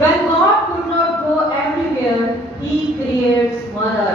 When God could not go everywhere, He creates mother.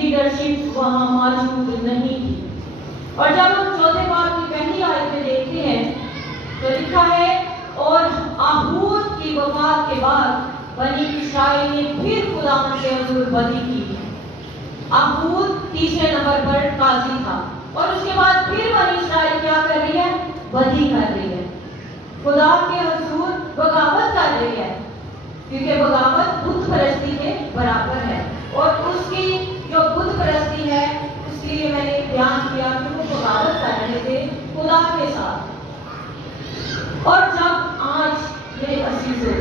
Leadership وہاں موجود نہیں تھی۔ اور جب ہم چوتھے باب کی پہلی آیت میں دیکھتے ہیں تو لکھا ہے اور آہود کی وفات کے بعد بنی اسرائیل نے پھر خداوند کے حضور بدی کی۔ آہود تیسرے نمبر پر قاضی تھا اور اس کے بعد پھر بنی اسرائیل کیا کر رہی ہے؟ بدی کر رہی ہے، خدا کے حضور بغاوت کر رہی ہے، کیونکہ بغاوت بت پرستی کے برابر ہے، اور اس کی جو بت پرستی ہے اس لیے میں نے بیان کیا کہ وہ بغاوت کر رہے تھے خدا کے ساتھ۔ اور جب آج میرے عزیزوں،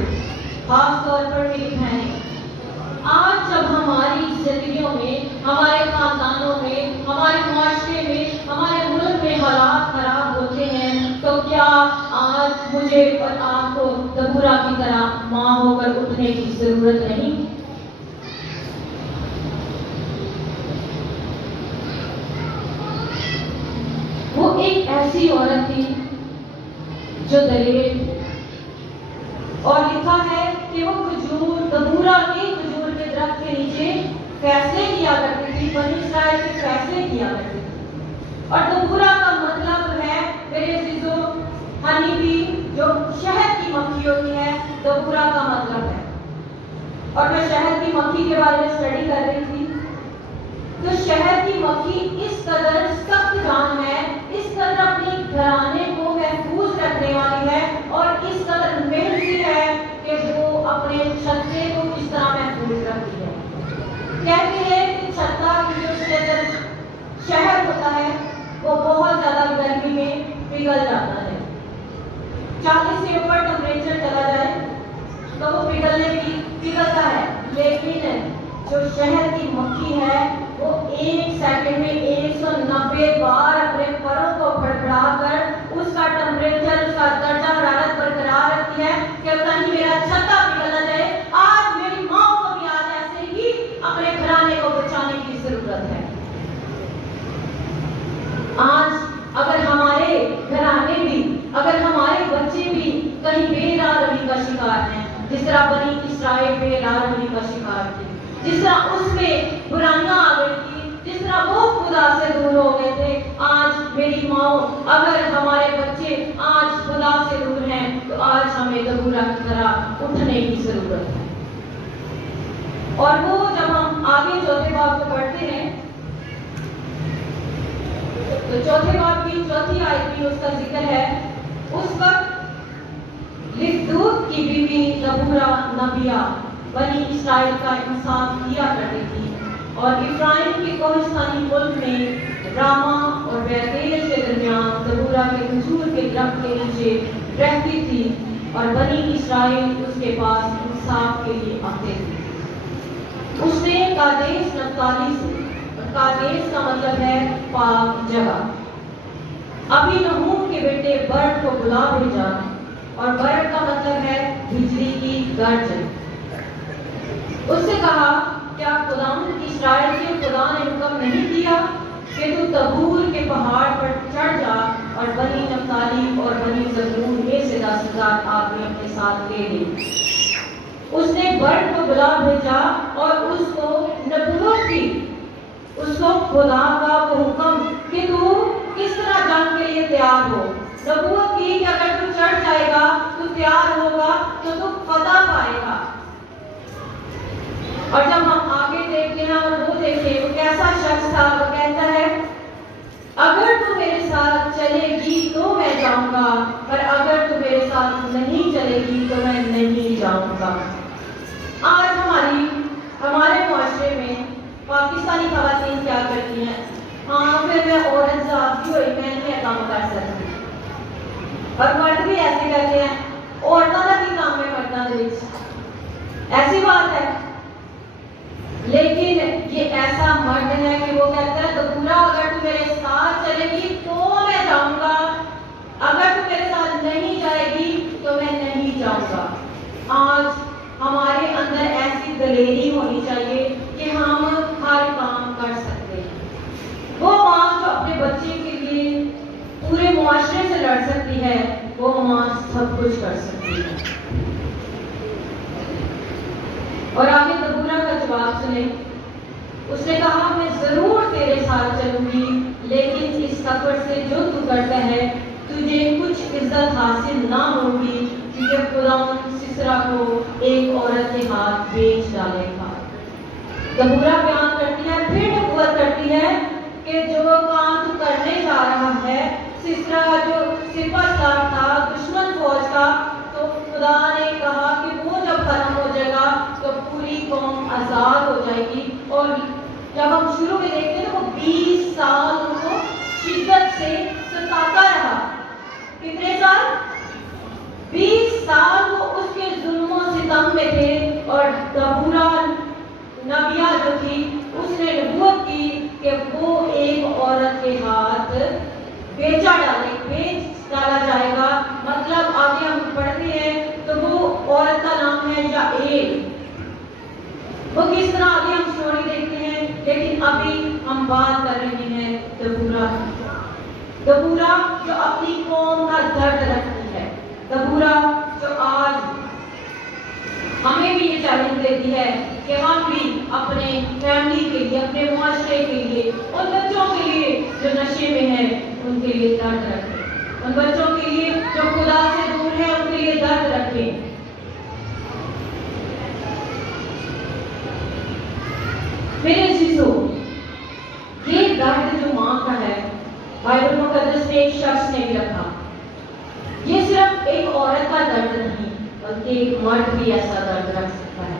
خاص طور پر میری بہنیں، آج جب ہماری زندگیوں میں، ہمارے خاندانوں میں، ہمارے معاشرے میں، ہمارے ملک میں حالات خراب ہوتے ہیں تو کیا آج مجھے اور آپ کو دبورا کی طرح ماں ہو کر اٹھنے کی ضرورت نہیں؟ وہ ایک ایسی عورت تھی جو دلیر تھی، اور لکھا ہے کہ وہ دبورا کے کھجور کے درخت کے نیچے فیصلے کیا کرتی تھی، بنی اسرائیل کے فیصلے کیا کرتی تھی۔ اور دبورا کا مطلب ہے میرے عزیزوں، ہنی بی، جو شہد کی مکھی ہوتی ہے، دبورا کا مطلب ہے۔ اور میں شہد کی مکھی کے بارے میں اسٹڈی کر رہی تھی تو شہد کی مکھی اس قدر سخت جان ہے، اس قدر اپنی گھرانے کو محفوظ رکھنے والی ہے، اور اس قدر محنتی ہے کہ وہ اپنے چھتے کو کس طرح محفوظ رکھتی ہے۔ کہتے ہیں کہ چھتا کی جو شہد ہوتا ہے وہ بہت زیادہ گرمی میں پگھل جاتا ہے، 40 سے اوپر ٹمپریچر چلا جائے تو وہ پگھلتا ہے، لیکن جو شہد کی مکھی ہے وہ 1 سیکنڈ میں 190 بار اپنے پروں کو پھڑپڑا کر اس کا ٹمپریچر، اس کا درجہ حرارت برقرار رکھتی ہے کہ کہیں میرا چھتا پگھل نہ جائے۔ آج میری ماں کو بھی آج ایسے ہی اپنے گھرانے کو بچانے کی ضرورت ہے۔ آج اگر ہمارے گھرانے بھی، اگر ہمارے بچے بھی کہیں بے راہ روی کا شکار ہیں، جس طرح بنی اسرائیل بے راہ روی کا شکار تھی، جس طرح اس میں برائیاں آ گئی تھی، جس طرح وہ خدا سے دور ہو گئے تھے، آج میری ماں، اگر ہمارے بچے آج خدا سے دور ہیں تو آج ہمیں دبورا کی طرح اٹھنے کی ضرورت ہے۔ اور وہ جب ہم آگے چوتھے باب کو پڑھتے ہیں تو چوتھے باب کی چوتھی آیت میں اس کا ذکر ہے، اس وقت لفدود کی بیوی دبورا نبیہ بنی اسرائیل کا انصاف کیا کرتی تھی، اور افرائیم کے کوہستانی ملک میں راما اور بیتیل کے درمیان دبورا کے کھجور کے درخت کے نیچے رہتی تھی، اور بنی اسرائیل اس کے پاس انصاف کے لیے آتے تھے۔ اس نے قادیس نفتالی سے، قادیس کا مطلب ہے پاک جگہ، ابھی نحوم کے بیٹے برد کو بلا بھیجا، اور برد کا مطلب ہے بجلی کی گرج۔ اس سے کہا، کیا خداوند اسرائیل کے خدا نے حکم نہیں کیا کہ تو تبور کے پہاڑ پر چڑھ جا اور بنی نفتالی اور بنی زبون میں سے 10,000 آدمی اپنے ساتھ لے لے؟ اس نے برد کو بلا بھیجا اور اس کو نبوت کی، اس کو خدا کا وہ حکم کہ تو کس طرح جنگ کے لیے تیار ہو، نبوت کی کہ اگر تو چڑھ جائے گا، تو تیار ہوگا تو تو فتح پائے گا۔ اور جب ہم آگے دیکھتے ہیں اور وہ دیکھیں وہ کیسا شخص تھا، وہ کہتا ہے اگر تو میرے ساتھ چلے گی تو میں جاؤں گا، پر اگر تو میرے ساتھ نہیں چلے گی تو میں نہیں جاؤں گا۔ آج ہمارے معاشرے میں پاکستانی خواتین کیا کرتی ہیں؟ ہاں پھر میں عورت ذات کی ہوئی، میں نہیں کام کر سکتی، اور مرد بھی ایسے کہتے ہیں عورتوں کا بھی کام میں مردوں کے بیچ، ایسی بات ہے۔ لیکن یہ ایسا مرد ہے کہ وہ کہتا ہے دبورا اگر تو میرے ساتھ چلے گی تو میں جاؤں گا، اگر تو میرے ساتھ نہیں جائے گی تو میں نہیں جاؤں گا۔ آج ہمارے اندر ایسی دلیری ہونی چاہیے کہ ہم ہر کام کر سکتے ہیں۔ وہ ماں جو اپنے بچے کے لیے پورے معاشرے سے لڑ سکتی ہے، وہ ماں سب کچھ کر سکتی ہے۔ اور آگے دبورا کا جواب سنیں، اس نے کہا میں ضرور تیرے ساتھ چلوں گی، لیکن اس سفر سے جو تو کرتا ہے تجھے کچھ عزت حاصل نہ ہوگی، کیونکہ خداوند سسرا کو ایک عورت کے ہاتھ بیچ ڈالے گا۔ دبورا بیان کرتی ہے، پھر نبوت کرتی ہے کہ جو کام تو کرنے جا رہا ہے، سسرا جو سپہ سالار تھا دشمن فوج کا، تو خدا نے کہا کہ وہ جب ختم ہو جائے گا تو پوری قوم آزاد ہو جائے گی۔ اور جب ہم شروع میں دیکھتے ہیں وہ 20 سال ان کو شدت سے ستاتا رہا۔ کتنے سال؟ 20 سال وہ اس کے ظلم و ستم میں تھے، اور دبورا نبیہ جو تھی اس نے نبوت کی کہ وہ ایک عورت کے ہاتھ بیچ ڈالا جائے گا۔ مطلب آگے ہم پڑھتے ہیں تو وہ عورت کا نام ہے یعیل۔ وہ کس طرح آگے ہم سٹوری دیکھتے ہیں، لیکن ابھی ہم بات کر رہے ہیں دبورا جو اپنی قوم کا درد رکھتی ہے، دبورا جو آج ہمیں بھی یہ چیلنج دیتی ہے کہ ہم بھی اپنے فیملی کے لیے، اپنے معاشرے کے لیے، ان بچوں کے لیے جو نشے میں ہیں ان کے لیے درد رکھیں، ان بچوں کے لیے جو خدا سے دور ہے ان کے لیے درد رکھیں۔ میرے عزیزو، یہ درد جو ماں کا ہے بائبل مقدس میں ایک شخص نے بھی رکھا۔ یہ صرف ایک عورت کا درد نہیں بلکہ ایک مرد بھی ایسا درد رکھ سکتا ہے،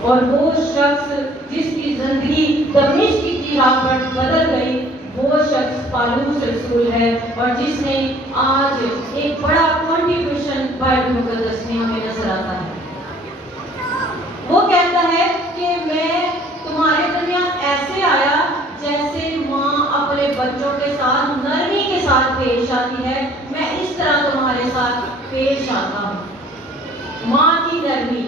اور وہ شخص جس کی زندگی دمشق کی راہ پر بدل گئی وہ شخص پالوس رسول ہے، اور جس نے آج ایک بڑا کنٹریبیوشن بائبل مقدس میں ہمیں نظر آتا ہے۔ وہ کہتا ہے کہ میں تمہارے درمیان ایسے آیا جیسے ماں اپنے بچوں کے ساتھ نرمی کے ساتھ پیش آتی ہے، میں اس طرح تمہارے ساتھ پیش آتا ہوں۔ ماں کی نرمی،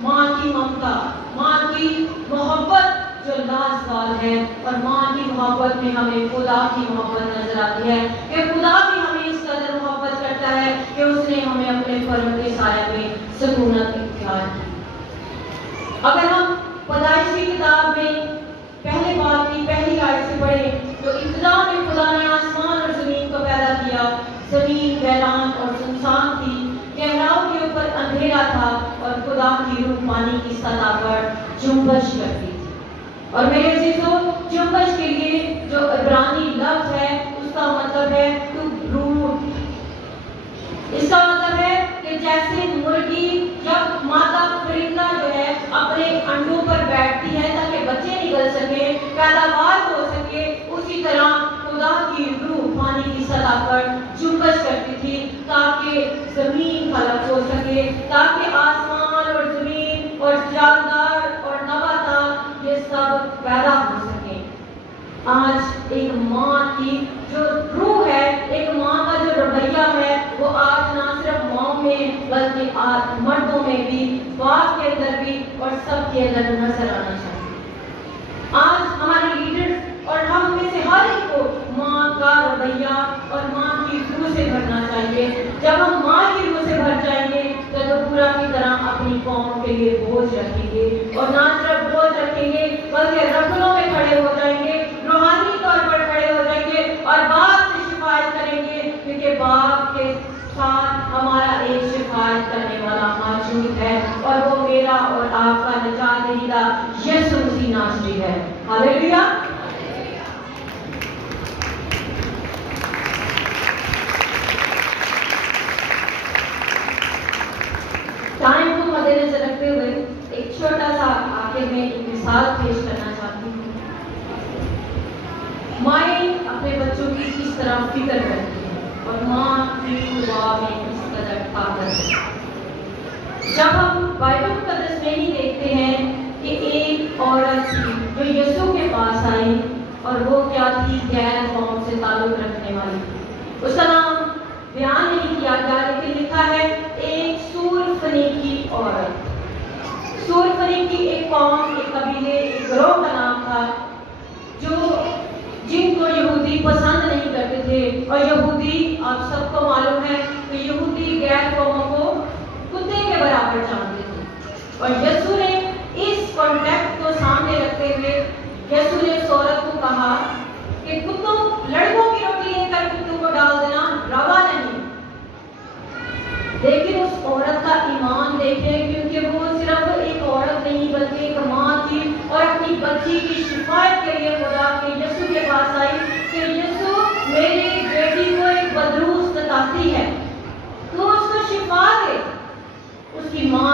ماں کی ممتا، ماں کی محبت جو لازوال ہے، اور ماں کی محبت میں ہمیں خدا کی محبت نظر آتی ہے کہ خدا بھی ہمیں اس قدر محبت کرتا ہے کہ اس نے ہمیں اپنے فرم کے سایہ میں سکونت اختیار کی۔ اگر ہم پیدائش کی کتاب میں پہلے باب کی پہلی آیت سے پڑھیں تو ابتدا میں خدا نے آسمان اور زمین کو پیدا کیا، زمین ویران اور سنسان تھی، گہراؤں کے اوپر اندھیرا تھا، اور خدا کی روح پانی کی سطح پر جنبش کرتی تھی۔ اور میرے عزیزو، جنبش کے لیے جو عبرانی لفظ ہے اس کا مطلب ہے ٹو بروڈ۔ اس کا مطلب ہے کہ جیسے مرغی جب مادہ پرندہ جو ہے اپنے انڈوں پر بیٹھتی ہے تاکہ بچے نکل سکے، پیداوار ہو سکے، اسی طرح خدا کی روح پانی کی سطح پر جنبش کرتی تھی تاکہ زمین خلق ہو سکے، تاکہ آسمان اور زمین اور جاندار اور نباتات یہ سب پیدا ہو سکیں۔ آج ایک ماں کی جو روح ہے، ایک ماں کا جو رویہ ہے، وہ آج نہ صرف ماں میں بلکہ آج مردوں میں بھی، باپ کے اندر بھی، اور سب کے اندر نظر آنا چاہیے۔ آج ہمارے لیڈرز اور ہم میں سے ہر ایک کو ماں کا رویہ اور ماں کی روح سے بھرنا چاہیے۔ جب ہم ماں کی روح سے بھر جائیں گے تو دبورا کی طرح اپنی قوم کے لیے بوجھ رکھیں گے، اور نہ صرف بوجھ رکھیں گے بلکہ رکھنوں میں کھڑے ہو جائیں گے، روحانی طور پر کھڑے ہو جائیں گے، اور باپ سے شفاعت کریں گے، کیونکہ باپ کے ساتھ ہمارا ایک شفاعت کرنے والا موجود ہے، اور وہ میرا اور آپ کا نجات دہندہ یسوع مسیح ناصری ہے۔ ہاللیلویا۔ ٹائم کو مد نظر رکھتے ہوئے ایک چھوٹا سا آخر میں ایک مثال پیش کرنا چاہتی ہوں۔ مائیں اپنے بچوں کی کس طرح فکر کرتی ہیں، اور ماں کی دعا میں کس قدر طاقت ہے۔ جب ہم بائبل مقدس میں ہی دیکھتے ہیں کہ ایک عورت تھی جو یسوع کے پاس آئی، اور وہ کیا تھی؟ غیر قوم سے تعلق رکھنے والی۔ اس کا نام بیان نہیں کیا گیا، لیکن لکھا ہے ایک سور فنیکی عورت۔ سور فنیکی ایک قوم، ایک قبیلے، ایک گروہ کا نام تھا جن کو یہودی پسند نہیں کرتے تھے، اور یہودی آپ سب کو معلوم ہے کہ یہودی غیر قوموں کو کتے کے برابر جانتے تھے، اور یسوع نے اس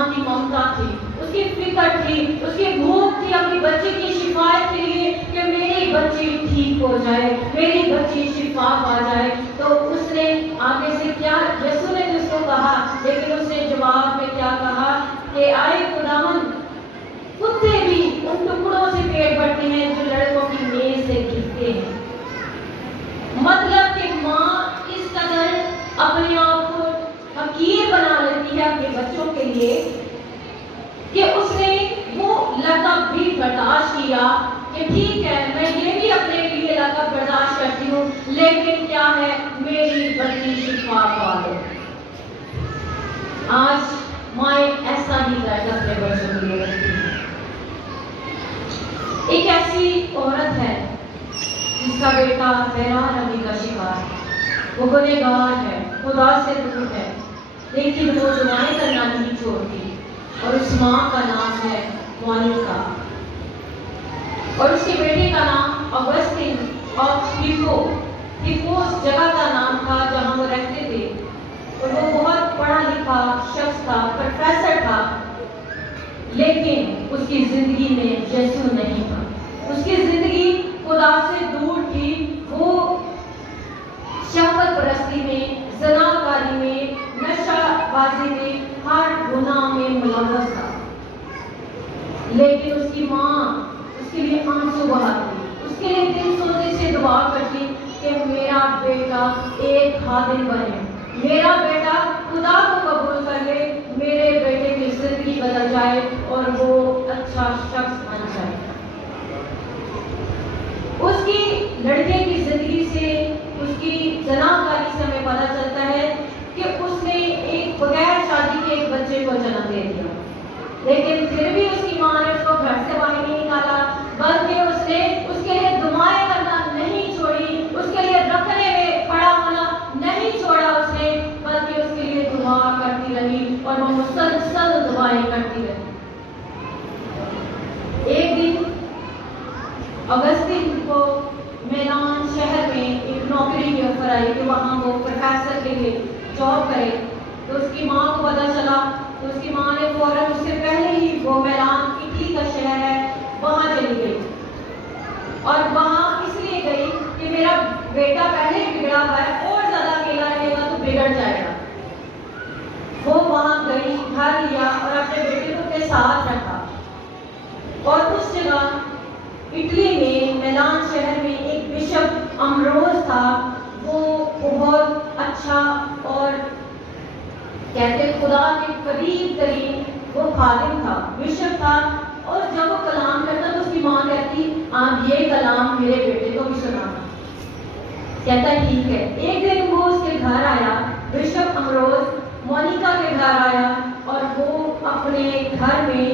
ماں کی ممتا تھی، اس کی فکر تھی، اس کی بھوک تھی اپنی بچی کی شفایت کے لیے کہ میری بچی ٹھیک ہو جائے، میری بچی شفا پا جائے. تو اس نے آگے سے کیا، یسوع نے اس کو کہا، لیکن اس نے جواب میں کیا کہا کہ آئے خداوند، کتے بھی ان ٹکڑوں سے پیٹ بھرتے ہیں جو لڑکوں کی میز سے گرتے ہیں. مطلب کہ ماں اس قدر اپنے آپ کو حقیر بنا لیتی ہے اپنے بچوں کے لیے کہ اس نے وہ لقب بھی برداشت کیا کہ ٹھیک ہے میں یہ بھی اپنے لیے لقب برداشت کرتی ہوں، لیکن کیا ہے، میری بچی شفا پا لے. آج مائیں ایسا ہی درد اپنے بچوں کے لیے رکھتی ہیں. ایک ایسی عورت ہے جس کا بیٹا حیران رمی کا شکار ہے، وہ گنہگار ہے، خدا سے دور ہے، لیکن وہ دعائیں کرنا نہیں چھوڑتی. اور اس ماں کا نام ہے مونیکا، اور اس کے بیٹے کا نام اگسٹین آف ہپو اس جگہ کا نام تھا جہاں وہ رہتے تھے. اور وہ بہت پڑھا لکھا شخص تھا، پروفیسر تھا، لیکن اس کی زندگی میں یسوع نہیں تھا. اس کی زندگی خدا سے دور تھی. وہ شہوت پرستی میں، زناکاری میں، نشہ بازی میں، ہر گناہ میں ملوث تھا. لیکن اس کی ماں اس کے لیے آنسو بہاتی، اس کے لیے دل سوزی سے دعا کرتی کہ میرا بیٹا ایک خادم بنے، میرا بیٹا خدا کو قبول کر لے، میرے بیٹے کی زندگی بدل جائے اور وہ اچھا شخص بن جائے. اس کی لڑکے کی زندگی سے، اس کی زناکاری سے ہمیں پتہ چلتا ہے کہ اس نے ایک بغیر شادی کے ایک بچے کو جنم دے دیا. لیکن پھر بھی اس کی ماں نے اس کو گھر سے باہر نہیں نکالا، بلکہ اس نے اس کے لیے دعائیں کرنا نہیں چھوڑی، اس کے لیے رکھنے میں پڑا ہونا نہیں چھوڑا اس نے، بلکہ اس کے لیے دعا کرتی رہی اور وہ مسلسل دعائیں کرتی رہی. ایک دن اگسٹین کو میلان شہر میں ایک نوکری کی آفر آئی کہ وہاں وہ پروفیسر کے لیے جاب کرے. تو اس کی ماں کو پتہ چلا، تو اس کی ماں نے فوراً اس سے پہلے ہی، وہ میلان اٹلی کا شہر ہے، وہاں چلی گئی. اور وہاں اس لیے گئی کہ میرا بیٹا پہلے بگڑا ہوا ہے، اور زیادہ اکیلا رہے گا تو بگڑ جائے گا. وہ وہاں گئی، گھر لیا اور اپنے بیٹے کو اپنے ساتھ رکھا. اور اس جگہ اٹلی میں میلان شہر میں ایک بشپ امروز تھا. وہ بہت اچھا اور کہتے خدا کے قریب ترین وہ خادم تھا، بشپ تھا. اور جب وہ کلام کرتا تو اس کی ماں کہتی آپ یہ کلام میرے بیٹے کو بھی سنانا. کہتا ٹھیک ہے. ایک دن وہ اس کے گھر آیا، بشپ امروز مونیکا کے گھر آیا، اور وہ اپنے گھر میں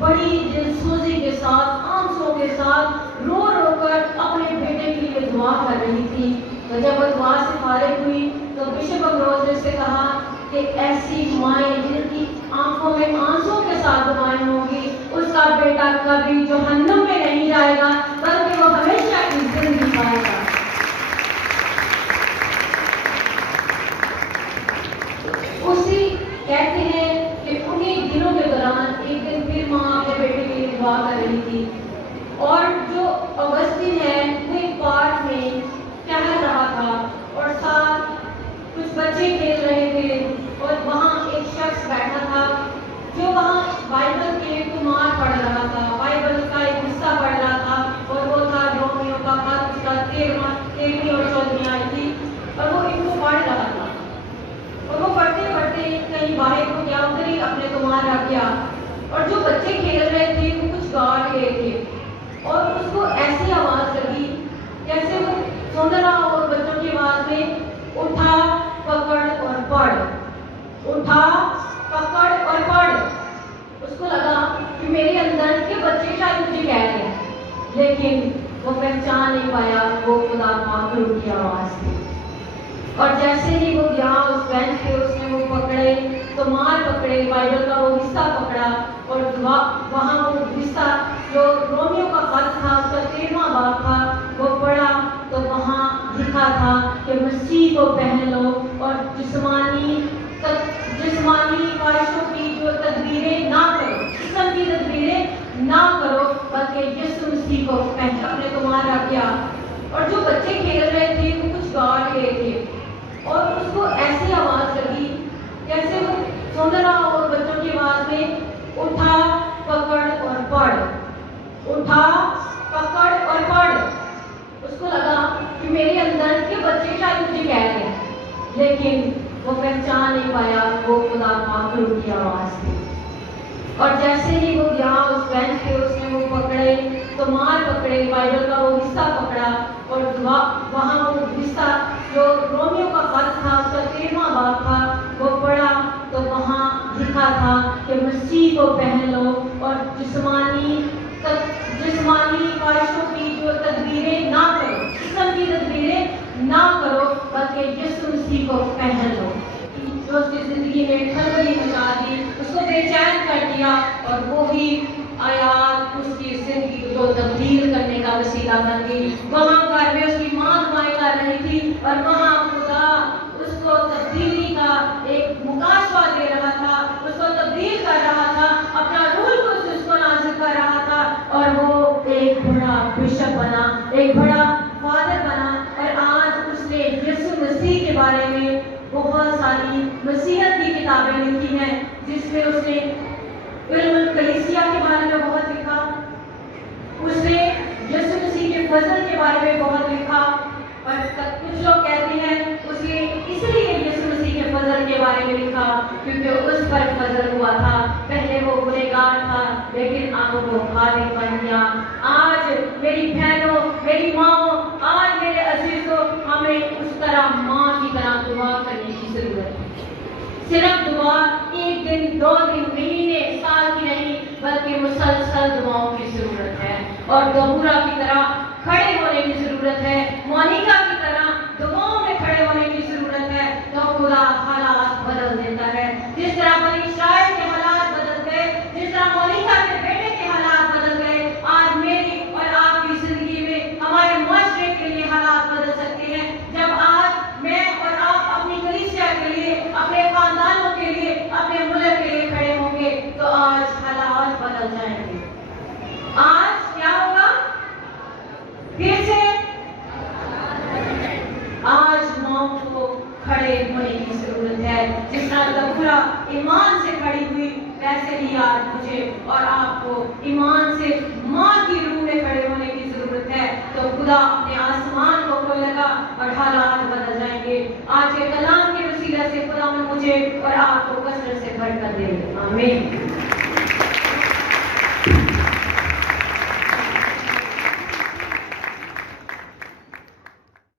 بڑی دل سوزی کے ساتھ، آنسوں کے ساتھ رو رو کر اپنے بیٹے کے لیے دعا کر رہی تھی. تو جب وہ دعا سے فارغ ہوئی تو بشپ امروز نے اس سے کہا کہ ایسی مائیں جن کی آنکھوں میں آنسوں کے ساتھ دعائیں ہوں گی، اس کا بیٹا کبھی جہنم میں نہیں جائے گا، بلکہ وہ ہمیشہ کی زندگی پائے گا. اسی کہتے ہیں کہ انہیں دنوں کے دوران ایک دن پھر ماں اپنے بیٹے کے لیے دعا کر رہی تھی. اور جو اگسٹین ہے وہ ایک پارک میں ٹہل رہا تھا اور ساتھ کچھ بچے کھیل رہے تھے، اور وہاں ایک شخص بیٹھا تھا جو وہاں بائبل کے کمار پڑھ رہا تھا، بائبل کا ایک حصہ پڑھ رہا تھا، اور وہ تھا رومیو کا خط، اس کا 13ویں اور 14ویں آیت تھی، اور وہ ان کو پڑھ رہا تھا. اور وہ پڑھتے پڑھتے کہیں باہر کو گیا، ادھر ہی اپنے کمار رکھ گیا، اور جو بچے کھیل رہے تھے وہ کچھ گا رہے تھے، اور اس کو ایسی آواز لگی جیسے وہ سن رہا ہو بچوں کی آواز میں، اٹھا پکڑ اور پڑھ، اٹھا پکڑ اور پڑھ. اس کو لگا کہ میرے اندر کے بچے شاید مجھے کہہ رہے ہیں، لیکن وہ پہچان نہیں پایا وہ خدا پاک کی آواز تھی. اور جیسے ہی وہ گیا اس بینچ پہ، اس نے وہ پکڑے تو مار پکڑے، بائبل کا وہ حصہ پکڑا، اور وہاں وہ حصہ جو رومیو کا خط تھا، اس کا 13واں باب تھا، وہ پڑھا تو وہاں لکھا تھا کہ مسیح کو پہن لو اور جسمانی خواہشوں کی جو تدبیریں کیا اور جو بچے کھیل رہے تھے وہ کچھ گا رہے تھے اور اس کو ایسی آواز لگی جیسے وہ سن رہا ہو بچوں کی آواز میں اٹھا پکڑ اور پڑھ، اٹھا پکڑ اور پڑھ۔ اس کو لگا کہ میرے اندر کے بچے شاید مجھے کہہ رہے ہیں، لیکن وہ پہچان نہیں پایا وہ خدا پاک کی آواز تھی۔ اور جیسے ہی وہ گیا اس بینچ پہ اس نے وہ پکڑے تو مار پکڑے، بائبل کا وہ حصہ پکڑا اور وہاں وہ حصہ جو رومیو کا خط تھا اس کا 13واں باب تھا وہ پڑھا تو وہاں لکھا تھا کہ مسیح کو پہن لو اور جسمانی خواہشوں کی جو تدبیریں نہ کرو، جسم کی تدبیریں نہ کرو بلکہ یسوع مسیح کو پہن لو۔ جو اس کی زندگی میں کھلبلی مچا دی، اس کو بے چین کر دیا اور وہی آیات اس کی زندگی کو تبدیل کرنے کا وسیلہ بن گئی۔ وہاں گھر میں اس کی ماں دعائیں کر رہی تھی اور وہاں خدا اس کو تبدیلی کا ایک مکاشفہ دے رہا تھا، اس کو تبدیل کر رہا تھا، اپنا روح قدس اس کو نازل کر رہا تھا اور وہ ایک بڑا بشپ بنا، ایک بڑا فادر بنا۔ اور آج اس نے یسوع مسیح کے بارے میں بہت ساری نصیحت کی کتابیں لکھی ہیں جس میں اس نے علم الکلیسیا کے بارے میں بہت لکھا، اس نے یسوع مسیح کے فضل کے بارے میں بہت لکھا اور کچھ لوگ کہتے ہیں اس نے اس لیے یسوع مسیح کے فضل کے بارے میں لکھا کیونکہ اس پر فضل ہوا تھا۔ پہلے وہ گنہگار تھا لیکن اب وہ خالق بن گیا۔ آج میری بہنوں، میری ماں، آج میرے عزیزوں، ہمیں اس طرح ماں کی طرح دعا کرنے کی ضرورت ہے۔ صرف دعا ایک دن، 2 دن، مہینے، سال کی نہیں بلکہ مسلسل دعاؤں کی ضرورت ہے اور دبورا کی طرح کھڑے ہونے کی ضرورت ہے، مونیکا کی طرح دعاؤں میں کھڑے ہونے کی ضرورت ہے تو خدا حالات بدل دیتا ہے۔ جس طرح بنی اسرائیل کے حالات بدل گئے، جس طرح مونیکا کے بیٹے کے حالات بدل گئے، آج میری اور آپ کی زندگی میں ہمارے معاشرے کے لیے حالات بدل سکتے ہیں۔ جب آج میں اور آپ اپنی کلیسیا کے لیے، اپنے خاندانوں کے لیے، اپنے ملک کے لیے کھڑے ہوں گے تو آج حالات بدل جائیں گے۔ آج کیا ہوگا؟ پھر سے آج ماں کو کھڑے ہونے کی ضرورت ہے۔ جس طرح دبورا ایمان سے کھڑی ہوئی ویسے ہی آج مجھے اور آپ کو ایمان سے ماں کی روح میں کھڑے ہونے کی ضرورت ہے تو خدا اپنے آسمان کو کھولے گا اور حالات بدل جائیں گے۔ آج کے کلام کے وسیلہ سے خدا مجھے اور آپ کو کثرت سے برکت دے۔ آمین۔